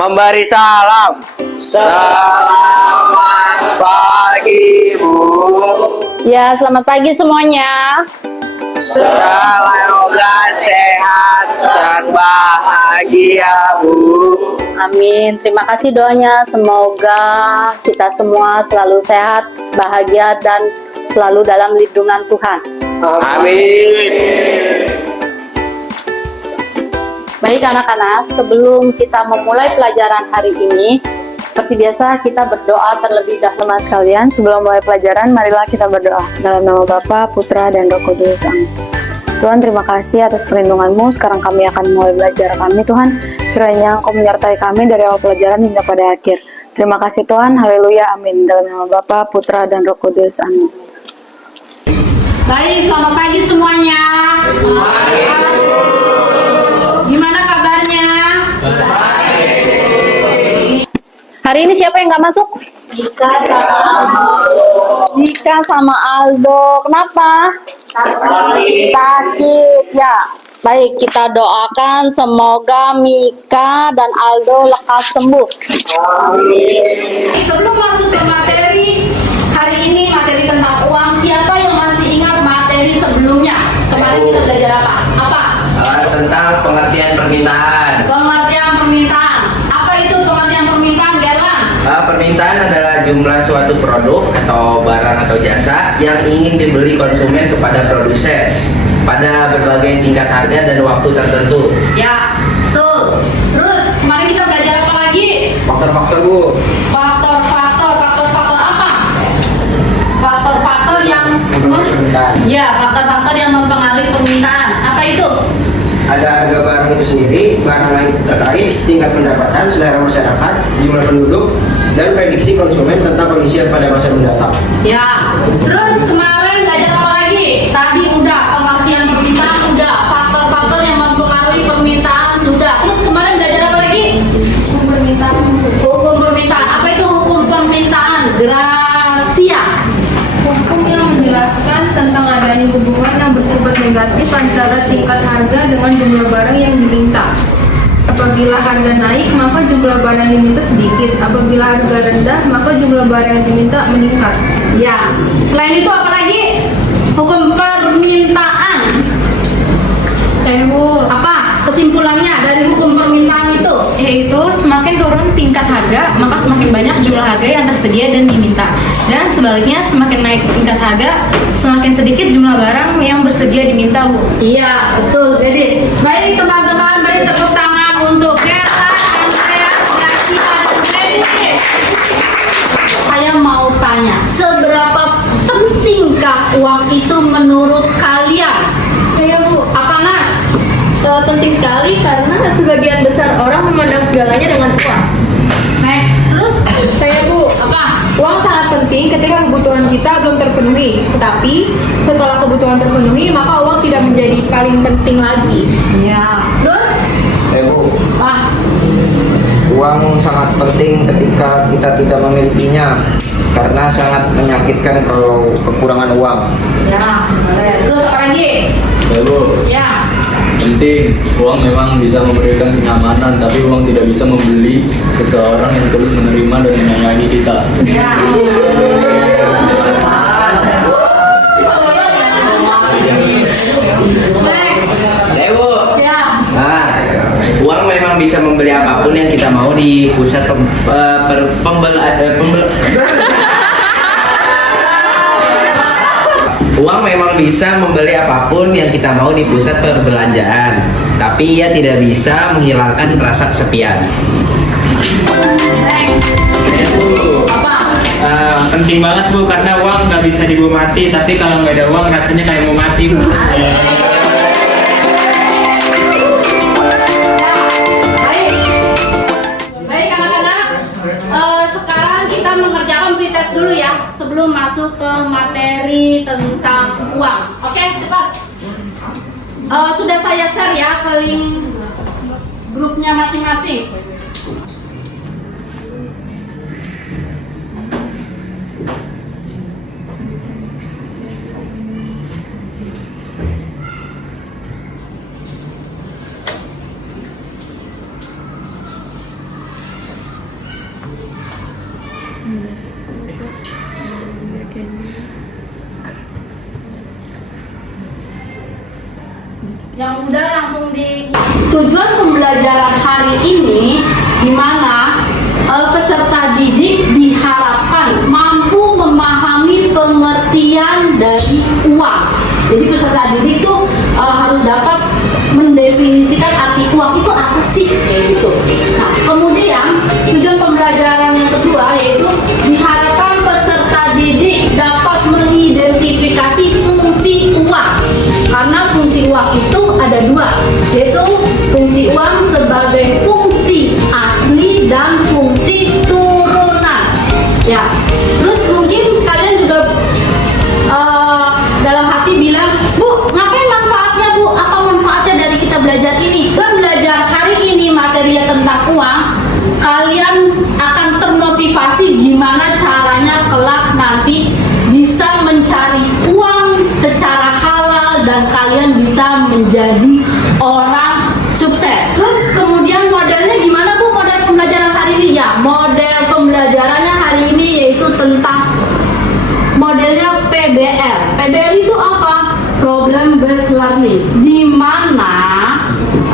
memberi salam. Selamat pagi, Bu. Ya, selamat pagi semuanya. Semoga sehat dan bahagia, Bu. Amin. Terima kasih doanya. Semoga kita semua selalu sehat, bahagia, dan selalu dalam lindungan Tuhan. Amin. Baik anak-anak, sebelum kita memulai pelajaran hari ini, seperti biasa kita berdoa terlebih dahulu. Teman sekalian, sebelum mulai pelajaran, marilah kita berdoa. Dalam nama Bapa, Putra, dan Roh Kudus. Amin. Tuhan, terima kasih atas perlindungan-Mu. Sekarang kami akan mulai belajar kami, Tuhan. Kiranya Engkau menyertai kami dari awal pelajaran hingga pada akhir. Terima kasih Tuhan, haleluya, amin. Dalam nama Bapa, Putra, dan Roh Kudus. Amin. Baik, selamat pagi semuanya. Gimana kabarnya? Hari ini siapa yang nggak masuk? Dika sama Aldo. Kenapa? Sakit ya. Baik, kita doakan semoga Mika dan Aldo lekas sembuh. Sebelum masuk ke materi hari ini, materi tentang uang, siapa yang masih ingat materi sebelumnya? Kemarin kita belajar apa? Tentang pengertian permintaan. Pengertian permintaan. Apa itu pengertian permintaan, Gerlan? Permintaan adalah jumlah suatu produk atau barang atau jasa yang ingin dibeli konsumen kepada produsen pada berbagai tingkat harga dan waktu tertentu. Ya, tuh. Terus kemarin kita belajar apa lagi? Faktor-faktor, Bu. Faktor-faktor apa? Faktor-faktor yang faktor-faktor yang mempengaruhi permintaan. Apa itu? Ada harga barang itu sendiri, barang lain terkait, tingkat pendapatan, selera masyarakat, jumlah penduduk, dan prediksi konsumen tentang pengisian pada masa mendatang. Ya. Terus kemarin belajar apa lagi? Tadi udah pengertian permintaan, udah faktor-faktor yang mempengaruhi permintaan, sudah. Terus kemarin belajar apa lagi? Hukum permintaan. Hukum permintaan. Apa itu hukum permintaan? Gracia. Hukum yang menjelaskan tentang adanya hubungan yang bersifat negatif antara tingkat harga dengan jumlah barang yang diminta. Apabila harga naik, maka jumlah barang yang diminta sedikit. Apabila harga rendah, maka jumlah barang yang diminta meningkat. Ya. Selain itu apa lagi? Hukum permintaan. Saya Bu, Apa kesimpulannya dari hukum permintaan itu? yaitu semakin turun tingkat harga, maka semakin banyak jumlah harga yang tersedia dan diminta. Dan sebaliknya, semakin naik tingkat harga, semakin sedikit jumlah barang yang bersedia diminta, Bu. Iya, betul. Jadi, baik teman-teman, beri tepuk tangan untuk Gerla, Andrea, Gracia, dan Freddy. Saya mau tanya, seberapa pentingkah uang itu menurut kalian? Saya Bu, Apa Nas? penting sekali karena sebagian besar orang memandang segalanya dengan uang. Next, terus Saya Bu, apa? uang sangat penting ketika kebutuhan kita belum terpenuhi. Tetapi setelah kebutuhan terpenuhi, maka uang tidak menjadi paling penting lagi. Ya. Terus? Bu, Wah, uang sangat penting ketika kita tidak memilikinya karena sangat menyakitkan kalau kekurangan uang. ya. Terus apa lagi? Ya Bu, Ya. penting. Uang memang bisa memberikan kenyamanan, tapi uang tidak bisa membeli seseorang yang terus menerima dan menyayangi kita. Ya. Next. Bu. Ya. Nah, uang memang bisa membeli apapun yang kita mau di pusat Uang memang bisa membeli apapun yang kita mau di pusat perbelanjaan, tapi ia tidak bisa menghilangkan rasa kesepian. Apa? Penting banget Bu, karena uang nggak bisa dibawa mati, tapi kalau nggak ada uang rasanya kayak mau mati Bu. Baik anak-anak, sekarang kita mengerjakan pretest dulu ya sebelum masuk ke materi tentang uang. Oke, cepat. Sudah saya share ya ke link grupnya masing-masing. Yang udah langsung di tujuan pembelajaran hari ini di mana peserta didik diharapkan mampu memahami pengertian dari uang. Jadi peserta didik itu harus dapat mendefinisikan arti uang itu apa sih kayak gitu. Nah, kemudian tujuan pembelajaran yang kedua yaitu diharapkan peserta didik dapat mengidentifikasi fungsi uang. Karena fungsi uang itu ada dua, yaitu fungsi uang sebagai fungsi asli dan fungsi turunan. Ya, terus mungkin kalian juga dalam hati bilang, Bu, ngapain manfaatnya Bu? Apa manfaatnya dari kita belajar ini? Kita belajar hari ini materinya tentang uang, kalian akan termotivasi gimana caranya kelak nanti bisa mencari uang secara halal dan kalian bisa menjadi orang sukses. Terus kemudian modelnya gimana Bu? Model pembelajaran hari ini ya, model pembelajarannya hari ini yaitu tentang modelnya PBL. PBL itu apa? Problem based learning. Di mana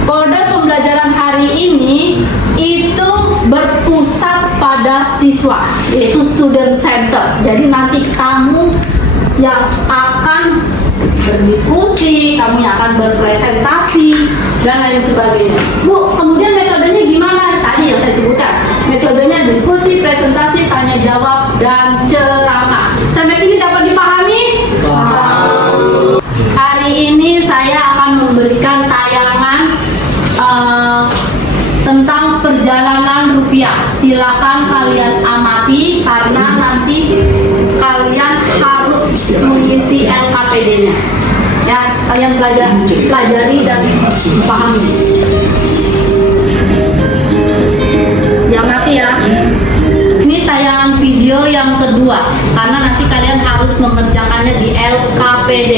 model pembelajaran hari ini itu berpusat pada siswa, yaitu student center. Jadi nanti kamu yang akan berdiskusi, kamu yang akan berpresentasi dan lain sebagainya. Bu, kemudian metodenya gimana? Tadi yang saya sebutkan. Metodenya diskusi, presentasi, tanya jawab, dan ceramah. Sampai sini dapat dipahami? Hari ini saya akan memberikan tayangan tentang perjalanan rupiah. Silakan kalian amati karena nanti kalian harus mengisi LKPD-nya. Ya, kalian pelajari dan pahami. Diamati ya. Ini tayangan video yang kedua karena nanti kalian harus mengerjakannya di LKPD.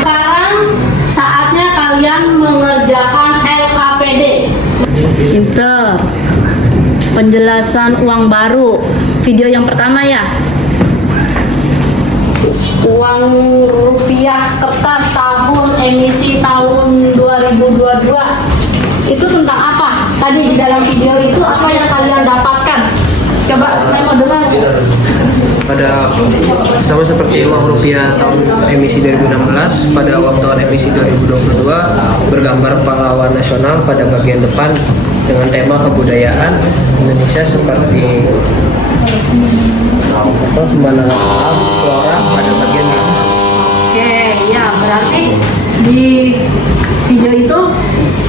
Sekarang saatnya kalian mengerjakan LKPD. Pinter. Penjelasan uang baru. Video yang pertama ya. Uang rupiah kertas emisi tahun 2022. Itu tentang apa? Tadi di dalam video itu apa yang kalian dapatkan? Coba saya mau dengar. Pada sama seperti uang rupiah tahun emisi 2016, pada uang tahun emisi 2022 bergambar pahlawan nasional pada bagian depan dengan tema kebudayaan Indonesia seperti pemandangan alam, flora pada bagian ini. Oke, ya berarti di video itu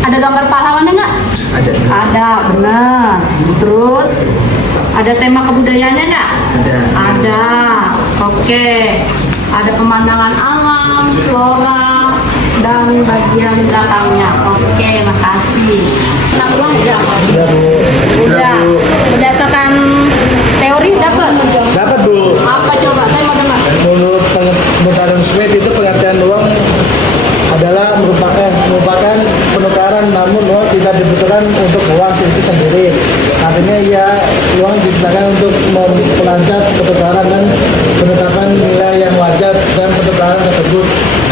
ada gambar pahlawannya nggak? Ada. Ada, benar. Terus ada tema kebudayaannya nggak? Ada. Ada. Oke. Ada pemandangan alam, flora, dan bagian belakangnya. Oke, makasih. Tentang uang udah? Udah. Berdasarkan teori dapat? Dapat Bu. Apa coba? Saya mau dengar. Menurut penukaran Smith itu pengertian uang adalah merupakan penukaran namun uang tidak dibutuhkan untuk uang itu sendiri. Artinya ya uang digunakan untuk melancar pertukaran dan penetapan nilai yang wajar dan pertukaran tersebut,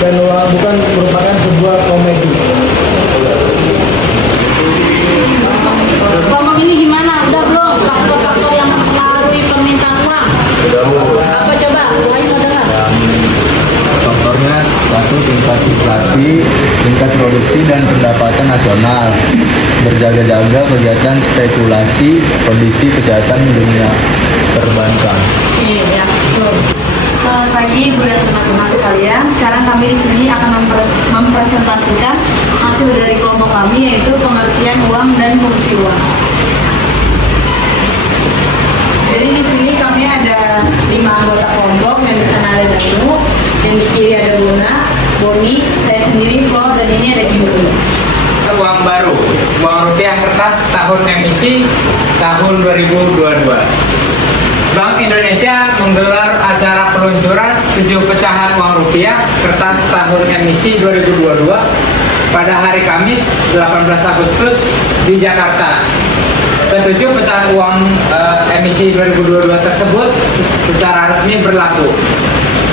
dan uang bukan merupakan sebuah komedi. Ngomong ini gimana? Udah belum? Faktor-faktor yang mempengaruhi permintaan uang? Apa coba? Ayo mau dengar. Faktornya satu, tingkat inflasi, tingkat produksi dan pendapatan nasional, berjaga-jaga kegiatan spekulasi, kondisi kesehatan dunia perbankan. Iya, betul. Selamat pagi Bu dan teman-teman sekalian. Sekarang kami di sini akan mempresentasikan hasil dari kelompok kami, yaitu pengertian uang dan fungsi uang. Jadi di sini kami ada 5 anggota kelompok, yang di sana ada Danu, yang di kiri ada Luna, Boni, saya sendiri, Flo, dan ini ada Kimberly. Uang baru, uang rupiah kertas tahun emisi tahun 2022. Bank Indonesia menggelar acara peluncuran 7 pecahan uang rupiah kertas tahun emisi 2022 pada hari Kamis 18 Agustus di Jakarta. Ketujuh pecahan uang emisi 2022 tersebut secara resmi berlaku,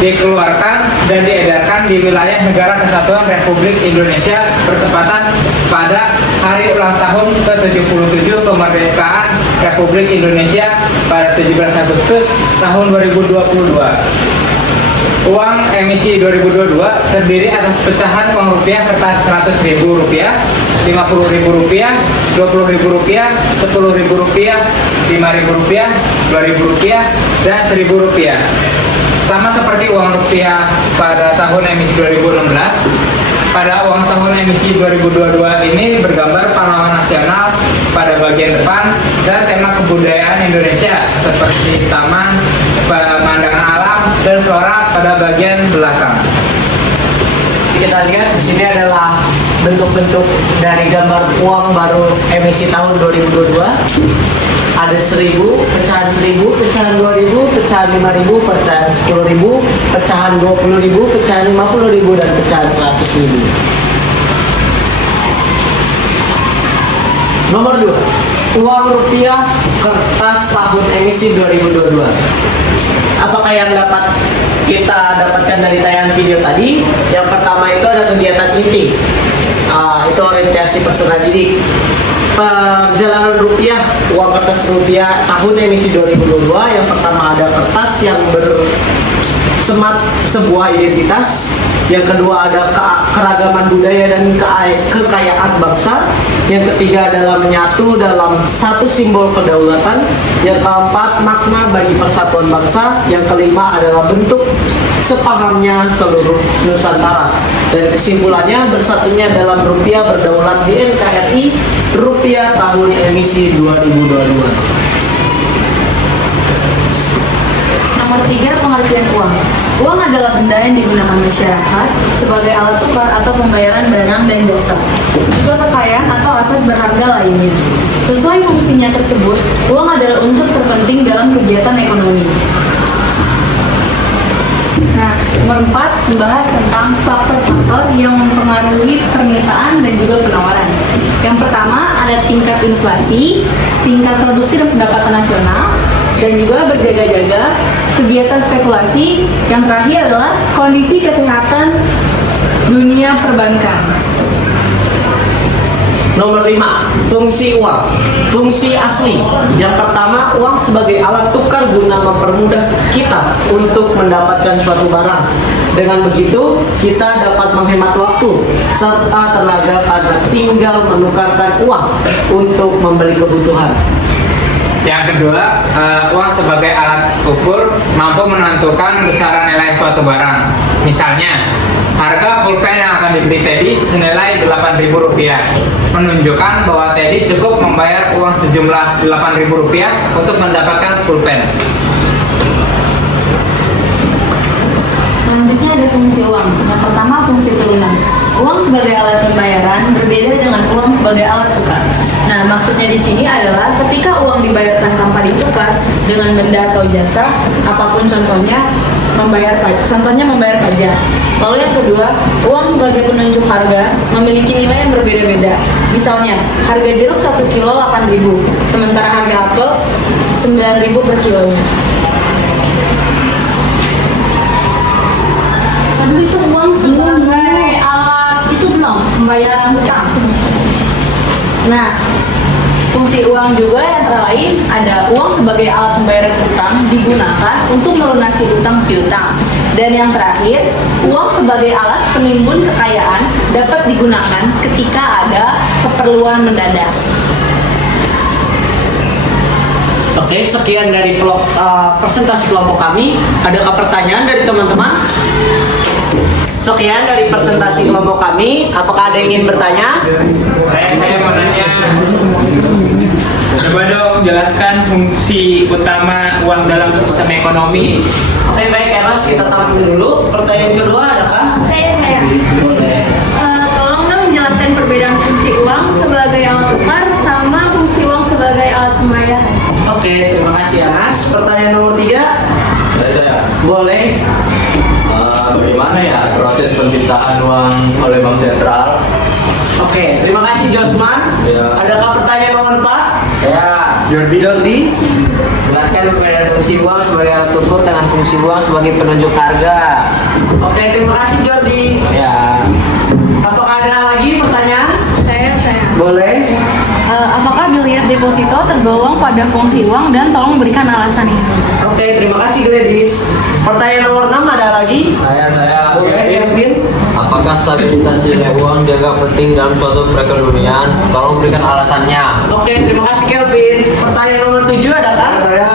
dikeluarkan dan diedarkan di wilayah Negara Kesatuan Republik Indonesia bertepatan pada hari ulang tahun ke-77 kemerdekaan Republik Indonesia pada 17 Agustus tahun 2022. Uang emisi 2022 terdiri atas pecahan uang rupiah kertas Rp100.000, Rp50.000, Rp20.000, Rp10.000, Rp5.000, Rp2.000, dan Rp1.000. Sama seperti uang rupiah pada tahun emisi 2016, pada uang tahun emisi 2022 ini bergambar pahlawan nasional pada bagian depan dan tema kebudayaan Indonesia seperti taman, pemandangan alam, dan flora pada bagian belakang. Kita lihat di sini adalah bentuk-bentuk dari gambar uang baru emisi tahun 2022. Ada 1.000, pecahan 1.000, pecahan 2.000, pecahan 5.000, pecahan 10.000, pecahan 20.000, pecahan 50.000, dan pecahan 100.000. Nomor 2, uang rupiah kertas tahun emisi 2022. Apakah yang dapat kita dapatkan dari tayangan video tadi? Yang pertama itu ada kegiatan inti, itu orientasi peserta didik. Perjalanan rupiah, uang kertas rupiah tahun emisi 2022. Yang pertama ada kertas yang bersemat sebuah identitas. Yang kedua ada keragaman budaya dan kekayaan bangsa. Yang ketiga adalah menyatu dalam satu simbol kedaulatan. Yang keempat, makna bagi persatuan bangsa. Yang kelima adalah bentuk sepahamnya seluruh Nusantara. Dan kesimpulannya, bersatunya dalam rupiah berdaulat di NKRI, rupiah tahun emisi 2022. Nomor 3, pengertian uang. Uang adalah benda yang digunakan masyarakat sebagai alat tukar atau pembayaran barang dan jasa, juga kekayaan atau aset berharga lainnya. Sesuai fungsinya tersebut, uang adalah unsur terpenting dalam kegiatan ekonomi. Nah, nomor 4 membahas tentang faktor-faktor yang mempengaruhi permintaan dan juga penawaran. Yang pertama ada tingkat inflasi, tingkat produksi dan pendapatan nasional, dan juga berjaga-jaga, kegiatan spekulasi. Yang terakhir adalah kondisi kesehatan dunia perbankan. Nomor 5, fungsi uang. Fungsi asli. Yang pertama, uang sebagai alat tukar guna mempermudah kita untuk mendapatkan suatu barang. Dengan begitu, kita dapat menghemat waktu serta tenaga karena tinggal menukarkan uang untuk membeli kebutuhan. Yang kedua, uang sebagai alat ukur mampu menentukan besaran nilai suatu barang. Misalnya, harga pulpen yang akan dibeli Teddy senilai Rp8.000, menunjukkan bahwa Teddy cukup membayar uang sejumlah Rp8.000 untuk mendapatkan pulpen. Selanjutnya ada fungsi uang. Yang pertama, fungsi turunan. Uang sebagai alat pembayaran berbeda dengan uang sebagai alat tukar. Nah, maksudnya di sini adalah ketika uang dibayarkan tanpa ditukar dengan benda atau jasa, apapun contohnya, membayar pajak. Lalu yang kedua, uang sebagai penunjuk harga memiliki nilai yang berbeda-beda. Misalnya, harga jeruk 1 kilo 8.000, sementara harga apel 9.000 per kilonya. Kan itu uang sebagai alat itu belum pembayaran hutang. Nah, fungsi uang juga yang antara lain ada uang sebagai alat pembayaran hutang digunakan untuk melunasi hutang piutang. Dan yang terakhir, uang sebagai alat penimbun kekayaan dapat digunakan ketika ada keperluan mendadak. Oke, sekian dari presentasi kelompok kami. Adakah pertanyaan dari teman-teman? Sekian dari presentasi kelompok kami. Apakah ada yang ingin bertanya? Saya mau nanya, coba dong jelaskan fungsi utama uang dalam sistem ekonomi. Oke, baik Eros, kita tampung dulu. Pertanyaan kedua adakah? Saya. Boleh. Tolong dong jelaskan perbedaan fungsi uang sebagai alat tukar sama fungsi uang sebagai alat pembayaran. Oke, terima kasih Anas. Pertanyaan nomor 3. Saya. Boleh. Bagaimana ya proses penciptaan uang oleh Bank Sentral? Oke, terima kasih Josman. Ya. Adakah pertanyaan nomor 4? Ya, Jordi. Jelaskan perbedaan fungsi uang sebagai alat ukur dengan fungsi uang sebagai penunjuk harga. Oke, terima kasih Jordi. Ya. Apakah ada lagi pertanyaan? Saya. Boleh. Apakah biliar deposito tergolong pada fungsi uang dan tolong berikan alasannya? Oke, terima kasih Gladys. Pertanyaan nomor 6 ada lagi? Saya. Boleh, Kevin. Apakah stabilitas nilai uang dianggap penting dalam suatu perekonomian? Tolong berikan alasannya. Oke, terima kasih Kelvin. Pertanyaan nomor 7 adalah? Saya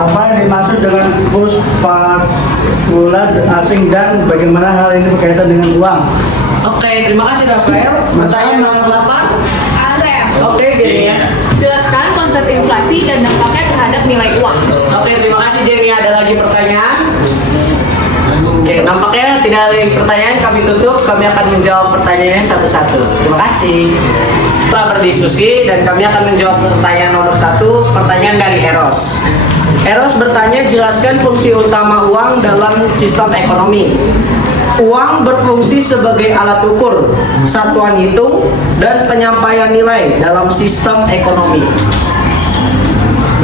apa yang dimaksud dengan kurs valuta asing dan bagaimana hal ini berkaitan dengan uang? Oke, terima kasih Rafael. Pertanyaan nomor 8. Oke, gini ya. Jelaskan konsep inflasi dan dampaknya terhadap nilai uang. Oke, terima kasih Jenny. Ada lagi pertanyaan? Oke, nampaknya tidak ada lagi pertanyaan. Kami tutup. Kami akan menjawab pertanyaannya satu-satu. Terima kasih. Setelah berdiskusi dan kami akan menjawab pertanyaan nomor 1. Pertanyaan dari Eros. Eros bertanya, jelaskan fungsi utama uang dalam sistem ekonomi. Uang berfungsi sebagai alat ukur, satuan hitung, dan penyampaian nilai dalam sistem ekonomi.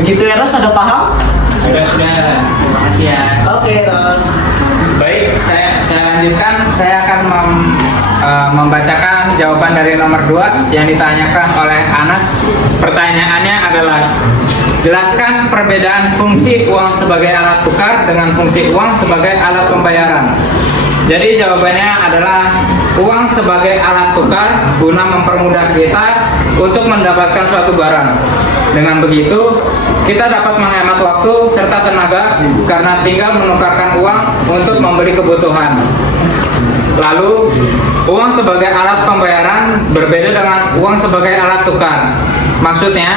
Begitu Eros, ada paham? Sudah. Terima kasih ya. Oke, Eros. Baik, saya lanjutkan. Saya akan membacakan jawaban dari nomor 2 yang ditanyakan oleh Anas. Pertanyaannya adalah, jelaskan perbedaan fungsi uang sebagai alat tukar dengan fungsi uang sebagai alat pembayaran. Jadi jawabannya adalah uang sebagai alat tukar guna mempermudah kita untuk mendapatkan suatu barang. Dengan begitu, kita dapat menghemat waktu serta tenaga karena tinggal menukarkan uang untuk membeli kebutuhan. Lalu, uang sebagai alat pembayaran berbeda dengan uang sebagai alat tukar. Maksudnya,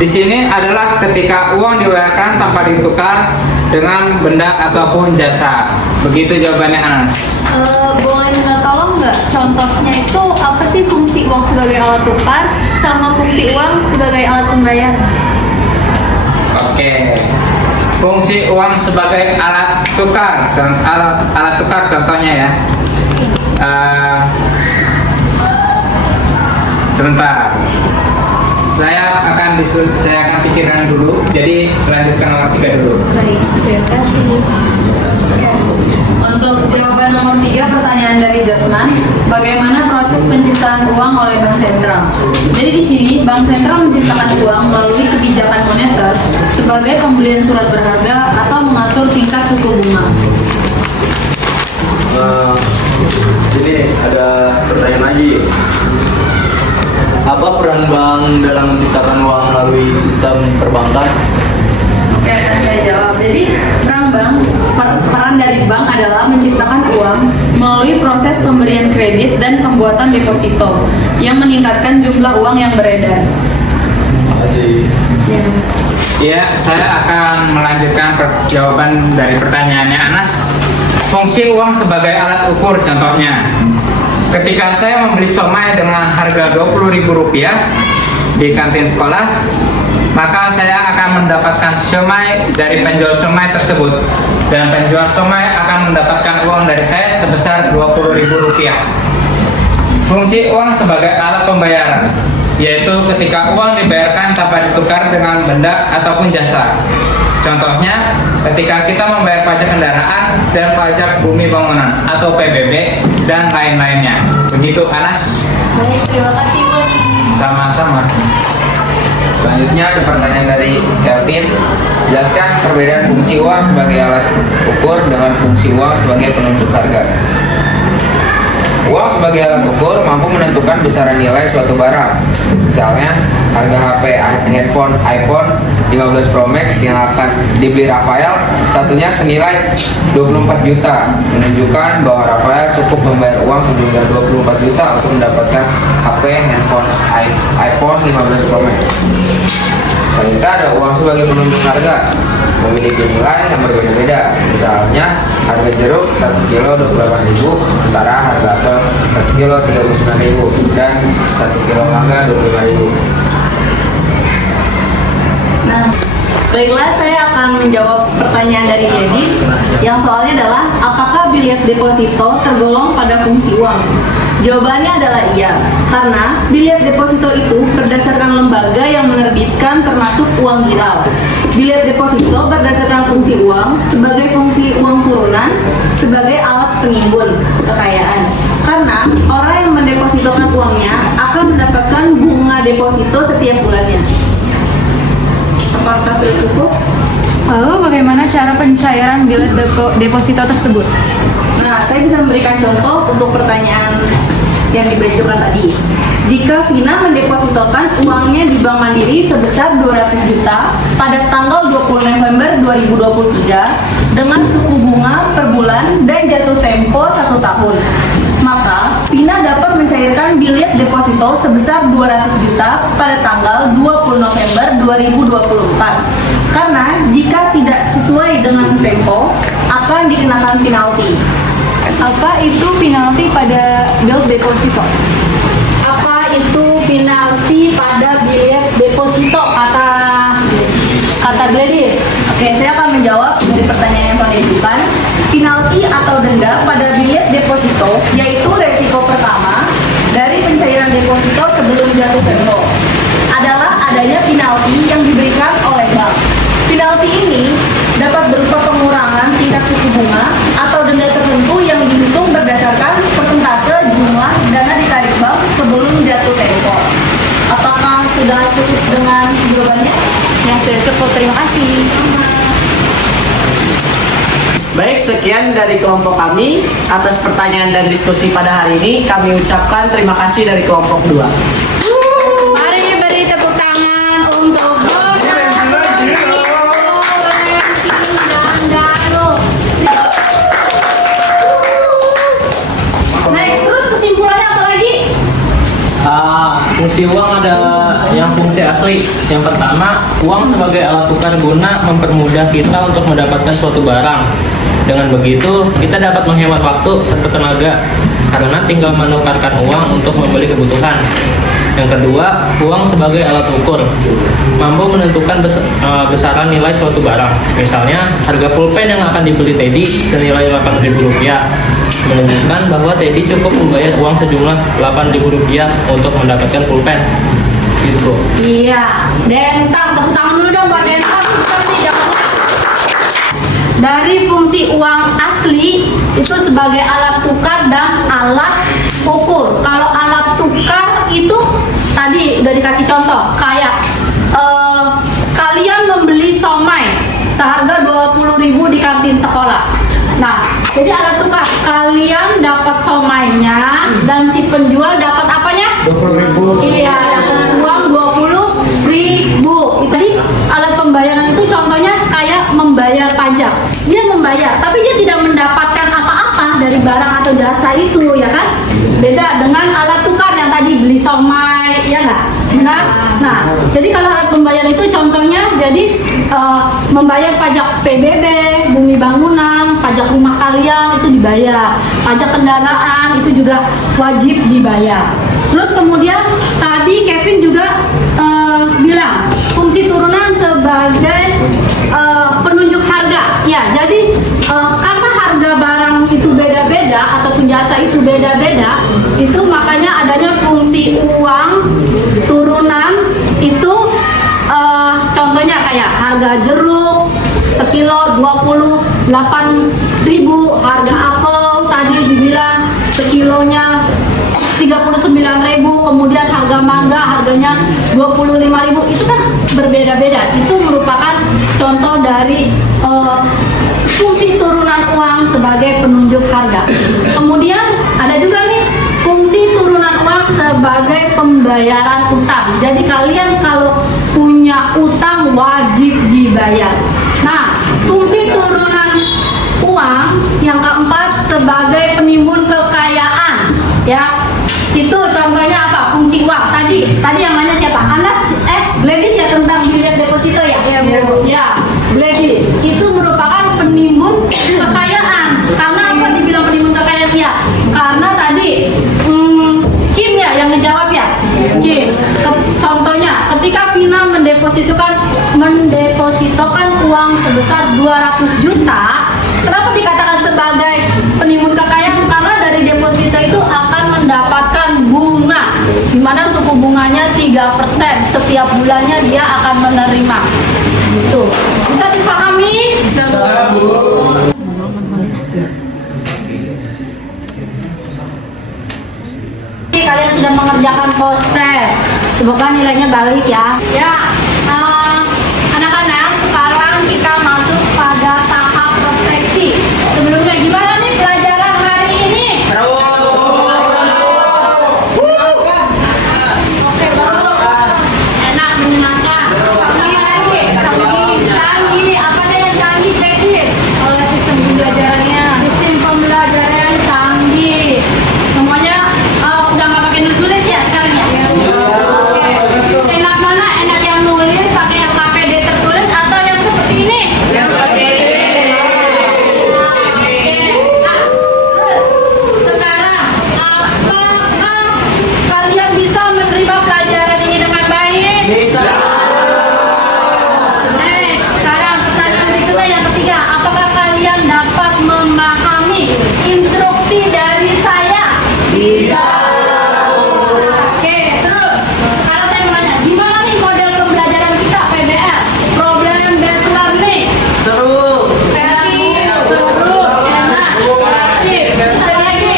di sini adalah ketika uang dibayarkan tanpa ditukar dengan benda ataupun jasa. Begitu jawabannya Anas. Boleh minta tolong nggak? Contohnya itu apa sih fungsi uang sebagai alat tukar sama fungsi uang sebagai alat pembayaran? Oke. Fungsi uang sebagai alat tukar, alat tukar contohnya ya. Sebentar. Saya akan pikirkan dulu. Jadi lanjutkan nomor 3 dulu. Baik, terima kasih. Untuk jawaban nomor 3, pertanyaan dari Josman, bagaimana proses penciptaan uang oleh Bank Sentral? Jadi di sini Bank Sentral menciptakan uang melalui kebijakan moneter sebagai pembelian surat berharga atau mengatur tingkat suku bunga. Ini ada pertanyaan lagi. Apa peran bank dalam menciptakan uang melalui sistem perbankan? Oke, akan saya jawab. Jadi peran dari bank adalah menciptakan uang melalui proses pemberian kredit dan pembuatan deposito yang meningkatkan jumlah uang yang beredar. Terima kasih. Ya, saya akan melanjutkan jawaban dari pertanyaannya Anas. Fungsi uang sebagai alat ukur contohnya. Ketika saya membeli somai dengan harga Rp20.000 di kantin sekolah, maka saya akan mendapatkan somai dari penjual somai tersebut, dan penjual somai akan mendapatkan uang dari saya sebesar Rp20.000. Fungsi uang sebagai alat pembayaran, yaitu ketika uang dibayarkan tanpa ditukar dengan benda ataupun jasa. Contohnya, ketika kita membayar pajak kendaraan dan pajak bumi bangunan atau PBB dan lain-lainnya. Begitu Anas. Baik, terima kasih Bos. Sama-sama. Selanjutnya ada pertanyaan dari Kelvin. Jelaskan perbedaan fungsi uang sebagai alat ukur dengan fungsi uang sebagai penunjuk harga. Uang sebagai alat ukur mampu menentukan besaran nilai suatu barang. Misalnya, harga HP handphone iPhone 15 Pro Max yang akan dibeli Rafael satunya senilai 24 juta, menunjukkan bahwa Rafael cukup membayar uang sejumlah 24 juta untuk mendapatkan HP handphone iPhone 15 Pro Max. Selanjutnya ada uang sebagai penunjuk harga, memiliki nilai yang berbeda-beda. Misalnya, harga jeruk 1 kilo 28.000, sementara harga apel 1 kilo 39.000 dan 1 kilo mangga 25.000. Nah, baiklah, saya akan menjawab pertanyaan dari Yedis yang soalnya adalah apakah biliar deposito tergolong pada fungsi uang? Jawabannya adalah iya, karena biliar deposito itu berdasarkan lembaga yang menerbitkan termasuk uang giral. Bilet deposito berdasarkan fungsi uang sebagai fungsi uang turunan sebagai alat penimbun kekayaan. Karena orang yang mendepositokan uangnya akan mendapatkan bunga deposito setiap bulannya. Apakah sudah cukup? Lalu bagaimana cara pencairan bilet deposito tersebut? Nah, saya bisa memberikan contoh untuk pertanyaan yang dibacakan tadi. Jika Vina mendepositokan uangnya di Bank Mandiri sebesar 200 juta pada tanggal 20 November 2023 dengan suku bunga per bulan dan jatuh tempo 1 tahun, maka Vina dapat mencairkan bilet deposito sebesar 200 juta pada tanggal 20 November 2024 karena jika tidak sesuai dengan tempo akan dikenakan penalti. Apa itu penalti pada bilet deposito? Apa itu penalti pada bilet deposito kata Gladys? Oke, saya akan menjawab dari pertanyaan yang telah diajukan. Penalti atau denda pada bilet deposito yaitu resiko pertama dari pencairan deposito sebelum jatuh tempo adalah adanya penalti yang diberikan oleh bank. Penalti ini dapat berupa pengurangan tingkat suku bunga atau denda tertentu yang dihitung berdasarkan persentase jumlah dana ditarik bank sebelum jatuh tempo. Apakah sudah cukup dengan jawabannya? Yang sudah cukup, terima kasih. Baik, sekian dari kelompok kami. Atas pertanyaan dan diskusi pada hari ini, kami ucapkan terima kasih dari kelompok 2. Mari beri tepuk tangan untuk Next, terus kesimpulannya apa lagi? Fungsi uang ada yang fungsi asli. Yang pertama, uang sebagai alat tukar guna mempermudah kita untuk mendapatkan suatu barang. Dengan begitu, kita dapat menghemat waktu serta tenaga karena tinggal menukarkan uang untuk membeli kebutuhan. Yang kedua, uang sebagai alat ukur mampu menentukan besaran nilai suatu barang. Misalnya, harga pulpen yang akan dibeli Teddy senilai Rp8.000 menunjukkan bahwa Teddy cukup membayar uang sejumlah Rp8.000 untuk mendapatkan pulpen. Gitu, Bro. Iya, Dentang, tepuk tangan dulu dong buat Dentang. Dari fungsi uang asli itu sebagai alat tukar dan alat ukur. Kalau alat tukar itu tadi udah dikasih contoh kayak kalian membeli somai seharga 20.000 di kantin sekolah. Nah, jadi alat tukar kalian dapat somainya dan si penjual dapat apanya? 20.000. Iya, dapat uang 20.000. Tadi alat pembayaran itu contohnya kayak membayar pajak. Dia membayar, tapi dia tidak mendapatkan apa-apa dari barang atau jasa itu, ya kan? Beda dengan alat tukar yang tadi beli somai, ya nggak? Benar? Nah, jadi kalau alat pembayaran itu contohnya jadi membayar pajak PBB, bumi bangunan, pajak rumah kalian itu dibayar, pajak kendaraan itu juga wajib dibayar. Terus kemudian tadi Kevin juga bilang fungsi turunan sebagai penunjuk harga. Ya, jadi karena harga barang itu beda-beda ataupun jasa itu beda-beda, itu makanya adanya fungsi uang turunan itu contohnya kayak harga jeruk sekilo 28.000, harga apel tadi dibilang sekilonya 39.000, kemudian harga mangga harganya 25.000, itu kan berbeda-beda. Itu merupakan contoh dari fungsi turunan uang sebagai penunjuk harga. Kemudian ada juga nih fungsi turunan uang sebagai pembayaran utang. Jadi kalian kalau punya utang wajib dibayar. Nah, fungsi turunan uang yang keempat sebagai penimbun kekayaan, ya. Itu contohnya apa? Fungsi uang. Tadi yang nanya siapa? Gladys ya tentang bilet deposito ya? Iya, Bu. Ya, Gladys. Itu merupakan penimbun kekayaan. Karena apa dibilang penimbun kekayaan? Ya, karena tadi Kim ya yang ngejawab ya? Kim. Contohnya, ketika Vina mendepositokan uang sebesar 200 juta, kenapa dikatakan sebagai penimbun kekayaan? Karena dari deposito itu akan mendapatkan bunga. di mana suku bunganya 3%. Setiap bulannya dia akan menerima. Gitu. Bisa dipahami? Bisa, Bu. Kalian sudah mengerjakan post test. Semoga nilainya balik ya. Ya, anak-anak, sekarang kita masuk pada tahap refleksi. Sebelumnya gimana nih pelajaran hari ini? Seru. Oke, bagus. Enak, menyenangkan. Canggih. Apa deh yang canggih, teknis? Sistem pembelajarannya. Sistem pembelajaran canggih. Semuanya udah nggak pakai nulis ya sekarang ya? Oke. Enak mana? Enak yang nulis pakai KPD tertulis atau yang seperti ini? Yang seperti ini. Nah, terus sekarang apakah kalian bisa menerima pelajaran ini dengan baik? Bisa. Next, sekarang pertanyaan berikutnya yang ketiga, apakah kalian dapat memahami instruksi dari saya? Bisa. Oke, terus sekarang saya mau nanya, gimana nih model pembelajaran kita PBL? Problem based learning. Seru. Kreatif. Seru. Enak. Kreatif. Terus ada lagi?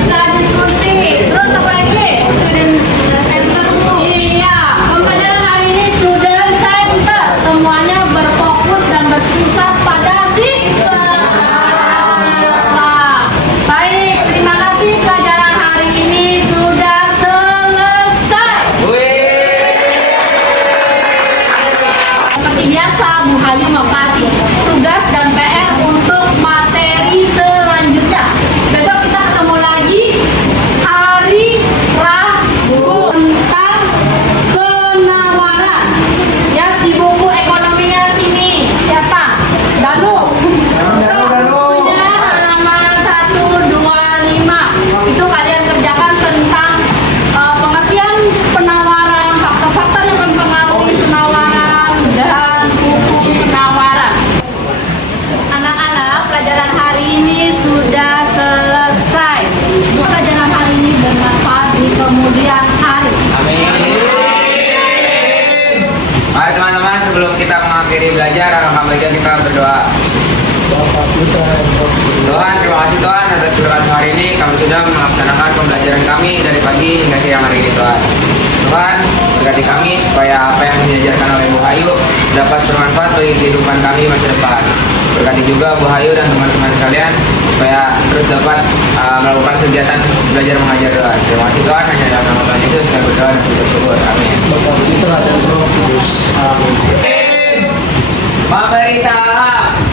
Bisa diskusi. Terus apa lagi? Student center. Iya. Pembelajaran hari ini student center. Semuanya berfokus dan berpusat pada siswa. Baik, terima kasih pelajaran hari ini sudah selesai. Seperti biasa, Bu Hayu makasih tugas dan PR untuk materi selanjutnya. Besok kita ketemu lagi hari Rabu tentang penawaran. Lihat di buku ekonominya sini. Siapa? Danu. Bukunya halaman 125. Itu kalian kerjakan tentang pengertian penawaran, faktor-faktor yang mempengaruhi penawaran, dan buku penawaran. Anak-anak, pelajaran hari ini sudah selesai. Pelajaran hari ini bermanfaat di kemudian hari. Mari teman-teman, sebelum kita mengakhiri belajar, alangkah baiknya kita berdoa. Tuhan, terima kasih Tuhan atas berkat hari ini. Kami sudah melaksanakan pembelajaran kami dari pagi hingga siang hari ini Tuhan. Tuhan, berkati kami supaya apa yang diajarkan oleh Bu Hayu dapat bermanfaat bagi kehidupan kami masa depan. Berkati juga Bu Hayu dan teman-teman sekalian supaya terus dapat melakukan kegiatan belajar mengajar Tuhan. Terima kasih Tuhan, hanya dalam nama Tuhan Yesus kami berdoa dan bersyukur. Amin. Bapak Putra dan Roh Kudus. Amin. Memberi salam.